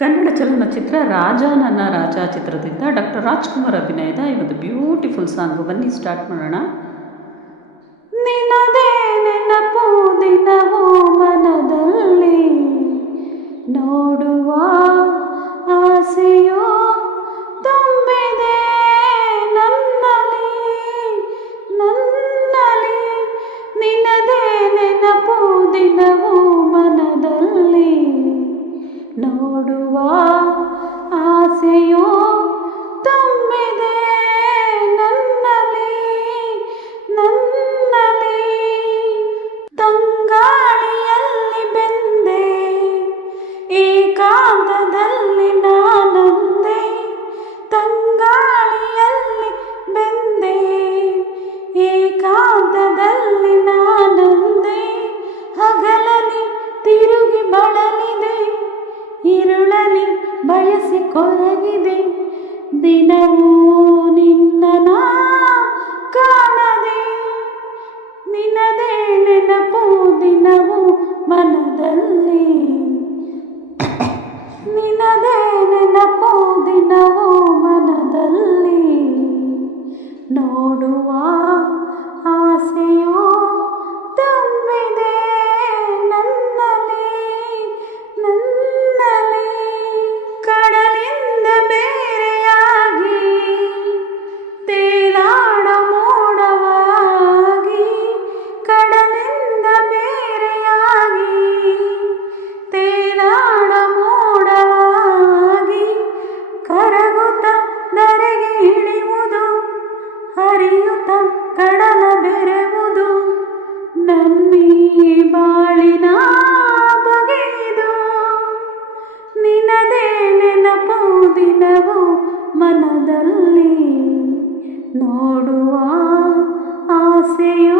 ಕನ್ನಡ ಚಲನಚಿತ್ರ ರಾಜ ನನ್ನ ರಾಜ ಚಿತ್ರದಿಂದ ಡಾಕ್ಟರ್ ರಾಜ್ಕುಮಾರ್ ಅಭಿನಯದ ಈ ಒಂದು ಬ್ಯೂಟಿಫುಲ್ ಸಾಂಗು. ಬನ್ನಿ ಸ್ಟಾರ್ಟ್ ಮಾಡೋಣ. ನಿನ್ನದೇ ನೆನಪು ದಿನವೂ ಮನದಲ್ಲಿ ನೋಡುವ ಆಸೆಯೋ ತುಂಬಿದೆ ನನ್ನಲ್ಲಿ ನನ್ನಲ್ಲಿ. ನಿನ್ನದೇ ನೆನಪು ದಿನವೂ ಮನದಲ್ಲಿ ನೋಡುವ ಆಸೆಯೋ ತುಂಬಿದೆ ನನ್ನಲ್ಲಿ ನನ್ನಲ್ಲಿ. ತಂಗಾಳಿಯಲ್ಲಿ ಬೆಂದೆ ಏಕಾಂತದಲ್ಲಿ ನಾನಂದೆ. ತಂಗಾಳಿಯಲ್ಲಿ ಬೆಂದೆ ಏಕಾಂತದಲ್ಲಿ ನಾನಂದೆ. ಹಗಲಲ್ಲಿ ತಿರುಗಿ ಬಳಲಿದೆ, ഇരുളಲಿ ಬಯಸಿ ಕೊರಗಿದೆ. ದಿನವೂ ನಿನ್ನ ಕಾಣದೆ ನಿನ್ನದೇ ನೆನಪು ದಿನವೂ ಮನದಲ್ಲಿ. ನಿನ್ನದೇ ನೆನಪು ದಿನವೂ ಮನದಲ್ಲಿ ನೋಡುವ ಆಸೆಯೋ ತುಂಬಿದೆ ನನ್ನಲ್ಲಿ ನನ್ನಲ್ಲಿ. ಕಡಲಿಂದ ಬೇರೆಯಾಗಿ ತೇಲಾಡ ಮೋಡವಾಗಿ, ಕಡಲಿಂದ ಬೇರೆಯಾಗಿ ತೇಲಾಡ ಮೋಡವಾಗಿ, ಕರಗುತ್ತ ಧರೆಗೆ ಇಳಿಯುವುದು, ಹರಿಯುತ್ತ ಕಡಲ ಬೆರೆವುದು. ನಮ್ಮೀ ಬಾಳಿನ ಬಗೆಯಿದು, ನಿನ್ನದೇ ನೆನಪು ದಿನವೂ ಮನದಲ್ಲಿ ನೋಡುವ ಆಸೆಯೋ